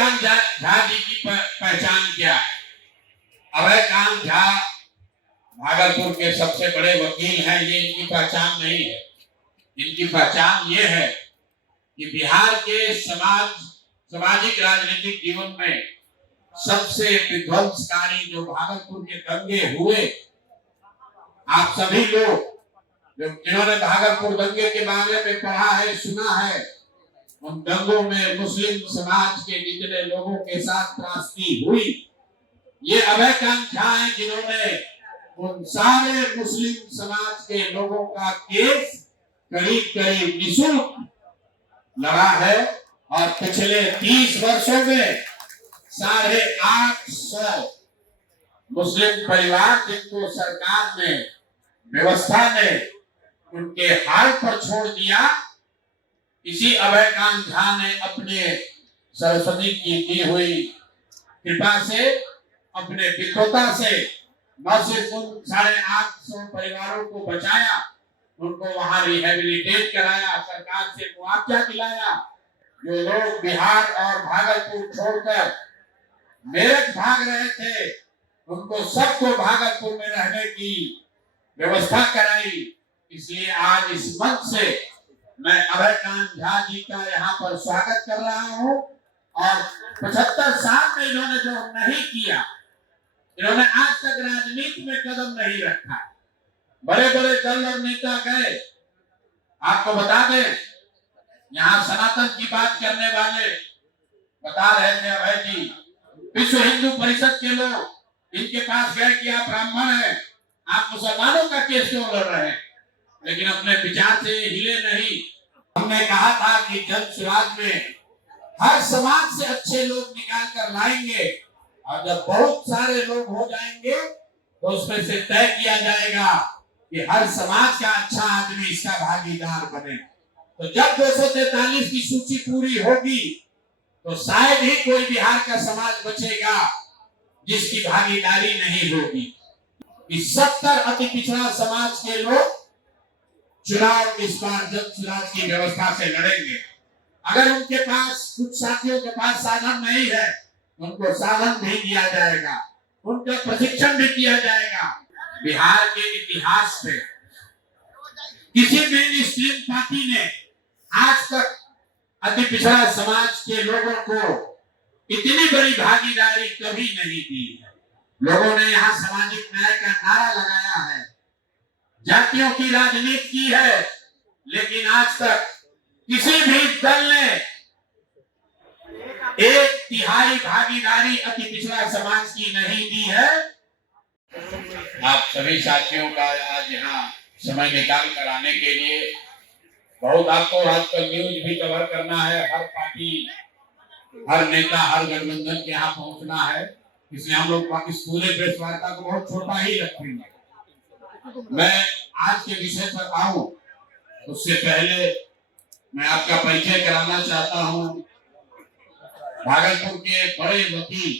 कांत झा जी की पहचान क्या है? अभय कांत झा भागलपुर के सबसे बड़े वकील हैं, ये इनकी पहचान नहीं है। इनकी पहचान ये है कि बिहार के सामाजिक राजनीतिक जीवन में सबसे विध्वंसकारी जो भागलपुर के दंगे हुए, आप सभी लोग जिन्होंने भागलपुर दंगे के बारे में पढ़ा है, सुना है, उन दंगों में मुस्लिम समाज के जितने लोगों के साथ त्रासदी हुई, ये अभय कांत झा हैं जिन्होंने उन सारे मुस्लिम समाज के लोगों का केस करीब निःशुल्क लड़ा है। और पिछले 30 वर्षों में 850 मुस्लिम परिवार जिनको सरकार ने, व्यवस्था ने उनके हाल पर छोड़ दिया, इसी अभय कांत झा ने अपने सरस्वती की दी हुई कृपा से, अपने विद्वता से न सिर्फ उन 850 परिवारों को बचाया, उनको वहां रिहेबिलिटेट कराया, सरकार से मुआवजा दिलाया। जो लोग बिहार और भागलपुर छोड़कर मेरठ भाग रहे थे, उनको सबको भागलपुर में रहने की व्यवस्था कराई। इसलिए आज इस मंच से मैं अभय कांत झा जी का यहाँ पर स्वागत कर रहा हूँ। और 75 साल में इन्होंने जो नहीं किया, इन्होंने आज तक राजनीति में कदम नहीं रखा। बड़े बड़े दल और नेता गए, आपको बता दें, यहाँ सनातन की बात करने वाले बता रहे थे अभय जी, विश्व हिंदू परिषद के लोग इनके पास गए कि आप ब्राह्मण हैं, आप मुसलमानों का केस क्यों लड़ रहे हैं, लेकिन अपने विचार से हिले नहीं। हमने कहा था कि जन स्वराज में हर समाज से अच्छे लोग निकाल कर लाएंगे, और जब बहुत सारे लोग हो जाएंगे तो उसमें से तय किया जाएगा कि हर समाज का अच्छा आदमी इसका भागीदार बने। तो जब 243 की सूची पूरी होगी तो शायद ही कोई बिहार का समाज बचेगा जिसकी भागीदारी नहीं होगी। इस 70 अति पिछड़ा समाज के लोग चुनाव इस बार जन चुनाव की व्यवस्था से लड़ेंगे। अगर उनके पास, कुछ साथियों के पास साधन नहीं है, उनको साधन भी दिया जाएगा, उनका प्रशिक्षण भी किया जाएगा। बिहार के इतिहास में किसी मेन स्ट्रीम पार्टी ने आज तक अति पिछड़ा समाज के लोगों को इतनी बड़ी भागीदारी कभी नहीं दी है। लोगों ने यहाँ सामाजिक न्याय का नारा लगाया है, जातियों की राजनीति की है, लेकिन आज तक किसी भी दल ने 1/3 भागीदारी अति पिछड़ा समाज की नहीं दी है। आप सभी साथियों का आज यहाँ समय निकाल कर आने के लिए, बहुत आपको आजकल न्यूज भी कवर करना है, हर पार्टी, हर नेता, हर गठबंधन के यहाँ पहुंचना है, इसलिए हम लोग इस पूरे प्रेस वार्ता को बहुत छोटा ही रखेंगे। मैं आज के विषय पर आऊं उससे पहले मैं आपका परिचय कराना चाहता हूं। भागलपुर के बड़े वकील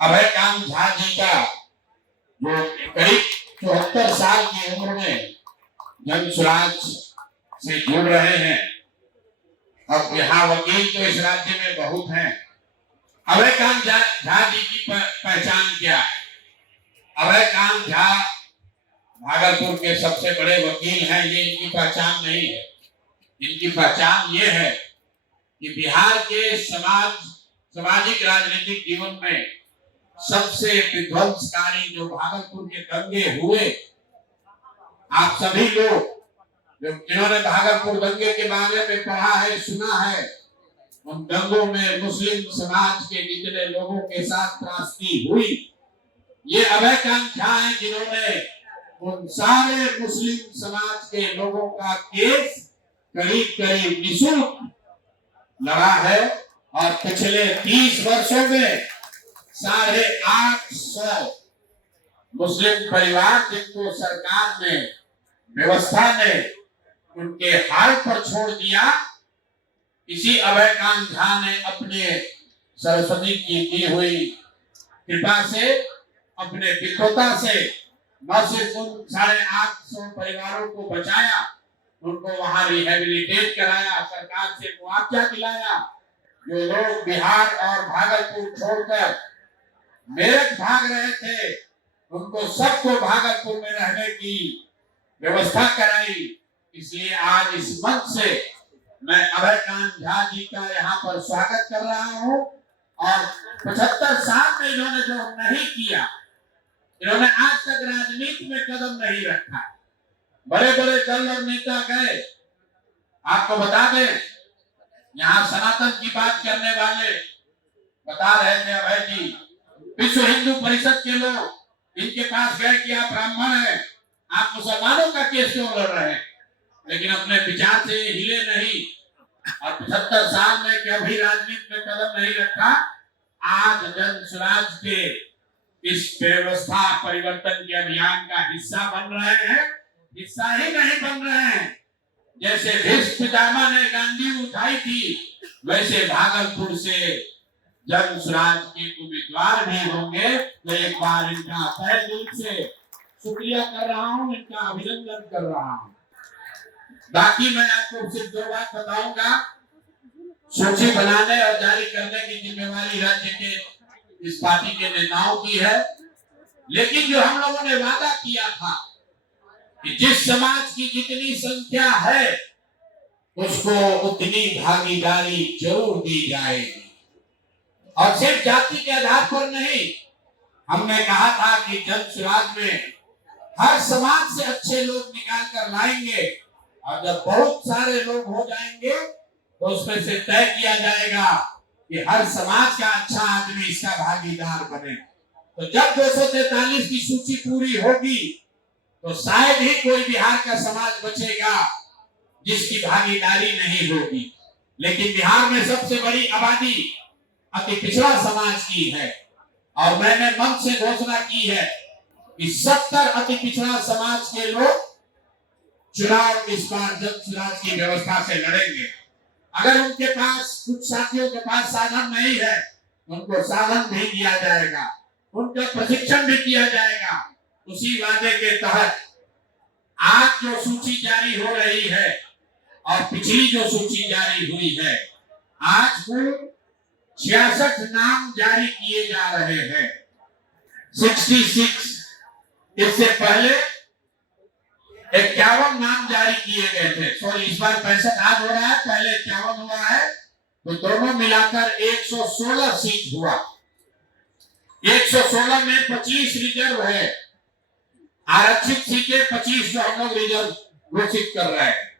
अभय कांत झा जी का, जो करीब 74 साल की उम्र में जन स्वराज से जुड़ रहे हैं। अब यहाँ वकील तो इस राज्य में बहुत हैं। अभय कांत झा जी की पहचान क्या है? अभय कांत झा भागलपुर के सबसे बड़े वकील हैं, ये इनकी पहचान नहीं है। इनकी पहचान ये है कि बिहार के सामाजिक राजनीतिक जीवन में सबसे विध्वंसकारी जो भागलपुर के दंगे हुए, आप सभी लोग जिन्होंने भागलपुर दंगे के बारे में पढ़ा है, सुना है, उन दंगों में मुस्लिम समाज के जितने लोगों के साथ त्रासदी हुई, ये अभय कांत झा हैं जिन्होंने उन सारे मुस्लिम समाज के लोगों का केस करीब निःशुल्क लड़ा है। और पिछले 30 वर्षों में 850 मुस्लिम परिवार जिनको सरकार ने, व्यवस्था ने उनके हाल पर छोड़ दिया, इसी अभय कांत झा ने अपने सरस्वती की दी हुई कृपा से, अपने विद्वता से न सिर्फ उन 850 परिवारों को बचाया, उनको वहां रिहेबिलिटेट कराया, सरकार से मुआवजा दिलाया। जो लोग बिहार और भागलपुर छोड़कर मेरठ भाग रहे थे, उनको सबको भागलपुर में रहने की व्यवस्था कराई। इसलिए आज इस मंच से मैं अभयकांत झा जी का यहाँ पर स्वागत कर रहा हूँ। और 75 साल में इन्होंने जो नहीं किया, इन्होंने आज तक राजनीति में कदम नहीं रखा। बड़े बड़े दल और नेता गए, आपको बता दें, यहाँ सनातन की बात करने वाले बता रहे थे अभय जी, विश्व हिंदू परिषद के लोग इनके पास गए कि आप ब्राह्मण हैं, आप मुसलमानों का केस क्यों लड़ रहे हैं, लेकिन अपने विचार से हिले नहीं और 75 साल में कभी राजनीति में कदम नहीं रखा। आज जन स्वराज के इस व्यवस्था परिवर्तन के अभियान का हिस्सा बन रहे हैं। हिस्सा ही नहीं बन रहे हैं, जैसे भीष्म पितामह ने गांधी उठाई थी, वैसे भागलपुर से जन स्वराज के उम्मीदवार भी होंगे। तो एक बार इनका तहे दिल से शुक्रिया कर रहा हूँ, इनका अभिनंदन कर रहा हूँ। बाकी मैं आपको सिर्फ 2 बात बताऊंगा। सूची बनाने और जारी करने की जिम्मेवारी राज्य के इस पार्टी के नेताओं की है, लेकिन जो हम लोगों ने वादा किया था कि जिस समाज की जितनी संख्या है उसको उतनी भागीदारी जरूर दी जाएगी। और सिर्फ जाति के आधार पर नहीं, हमने कहा था कि जन स्वराज में हर समाज से अच्छे लोग निकाल कर लाएंगे और जब बहुत सारे लोग हो जाएंगे तो उसमें से तय किया जाएगा कि हर समाज का अच्छा आदमी इसका भागीदार बने। तो जब 243 की सूची पूरी होगी तो शायद ही कोई बिहार का समाज बचेगा जिसकी भागीदारी नहीं होगी। लेकिन बिहार में सबसे बड़ी आबादी अति पिछड़ा समाज की है और मैंने मंच से घोषणा की है कि 70 अति पिछड़ा समाज के लोग चुनाव इस बार जन स्वराज की व्यवस्था से लड़ेंगे। अगर उनके पास, कुछ साथियों के पास साधन नहीं है, उनको साधन भी दिया जाएगा, उनका प्रशिक्षण भी किया जाएगा। उसी वादे के तहत आज जो सूची जारी हो रही है और पिछली जो सूची जारी हुई है, आज कुल 66 नाम जारी किए जा रहे हैं। 66, इससे पहले 51 नाम जारी किए गए थे। सॉरी, इस बार 65 आज हो रहा है, पहले 51 हुआ है, तो दोनों मिलाकर 116 सीट हुआ। 116 में 25 रिजर्व है, आरक्षित सीटें 25 जो हम लोग रिजर्व घोषित कर रहे हैं,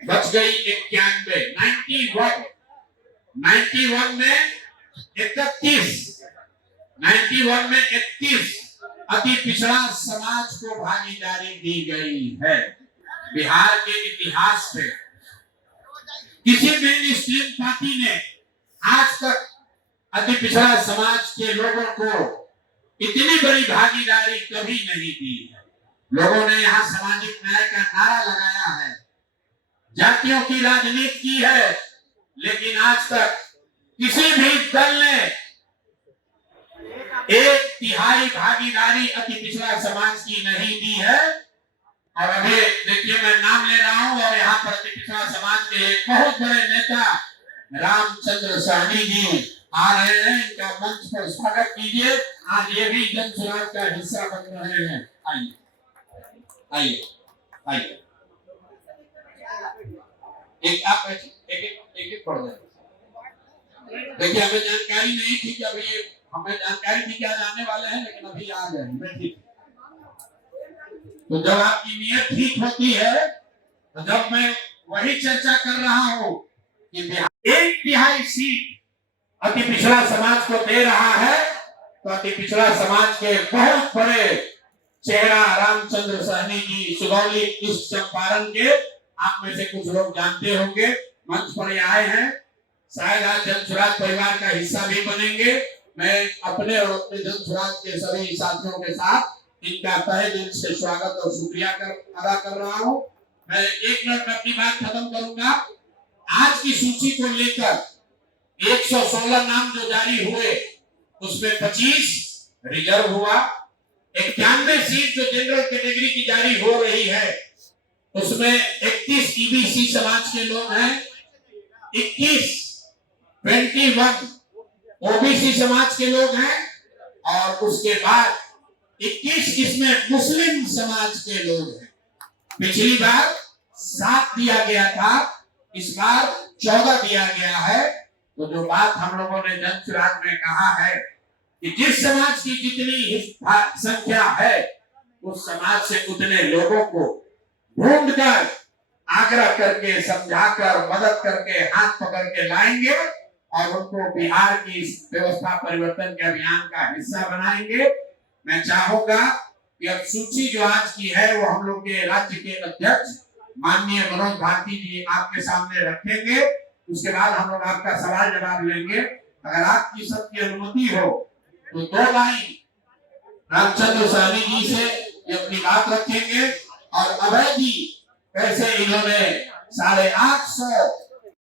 बच गई 91। 91 में 31 अति पिछड़ा समाज को भागीदारी दी गई है। बिहार के इतिहास में किसी मेन स्ट्रीम पार्टी ने आज तक अति पिछड़ा समाज के लोगों को इतनी बड़ी भागीदारी कभी नहीं दी है। लोगों ने यहाँ सामाजिक न्याय का नारा लगाया है, जातियों की राजनीति की है, लेकिन आज तक किसी भी दल ने 1/3 भागीदारी अति पिछड़ा समाज की नहीं दी है। और अभी देखिए, मैं नाम ले रहा हूं और यहाँ पर अति पिछड़ा समाज के एक बहुत बड़े नेता रामचंद्र सहनी जी आ रहे हैं, इनका मंच पर स्वागत कीजिए। आज ये भी जन स्वराज का हिस्सा बन रहे हैं। आइए आइए आइए, एक पढ़ जाए। देखिए, हमें जानकारी नहीं थी कि अभी हमें जानकारी थी क्या जाने वाले हैं, लेकिन अभी आ गए। ठीक, तो जब आपकी नीयत ठीक होती है, तो जब मैं वही चर्चा कर रहा हूँ कि बिहार 1/3 सीट अति पिछड़ा समाज को दे रहा है, तो अति पिछड़ा समाज के बहुत बड़े चेहरा रामचंद्र सहनी जी, सुगौली ईस्ट चंपारण के, आप में से कुछ लोग जानते होंगे, मंच पर आए हैं। शायद आज जन स्वराज परिवार का हिस्सा भी बनेंगे। मैं अपने और अपने जन स्वराज के सभी साथियों के साथ इनका तहे दिल से स्वागत और शुक्रिया अदा कर रहा हूँ। मैं 1 मिनट में अपनी बात खत्म करूंगा। आज की सूची को लेकर 116 नाम जो जारी हुए, उसमें 25 रिजर्व हुआ। 91 सीट जो जनरल कैटेगरी की जारी हो रही है, उसमें 31 ईबीसी समाज के लोग हैं, 21 21 ओबीसी समाज के लोग हैं और उसके बाद 21 इसमें मुस्लिम समाज के लोग हैं। पिछली बार 7 दिया गया था, इस बार 14 दिया गया है। तो जो बात हम लोगों ने जन सुराग में कहा है कि जिस समाज की जितनी संख्या है उस समाज से उतने लोगों को ढूंढकर आग्रह करके समझाकर मदद करके हाथ पकड़ के लाएंगे और उनको बिहार की इस व्यवस्था परिवर्तन के अभियान का हिस्सा बनाएंगे। मैं चाहूंगा कि अब सूची जो आज की है वो हम लोग के राज्य के अध्यक्ष माननीय मनोज भारती जी आपके सामने रखेंगे। उसके बाद हम लोग आपका सवाल जवाब लेंगे। अगर आपकी सबकी अनुमति हो तो 2 लाइन रामचंद्र सहनी जी से ये अपनी बात रखेंगे और अभय जी कैसे इन्होंने 850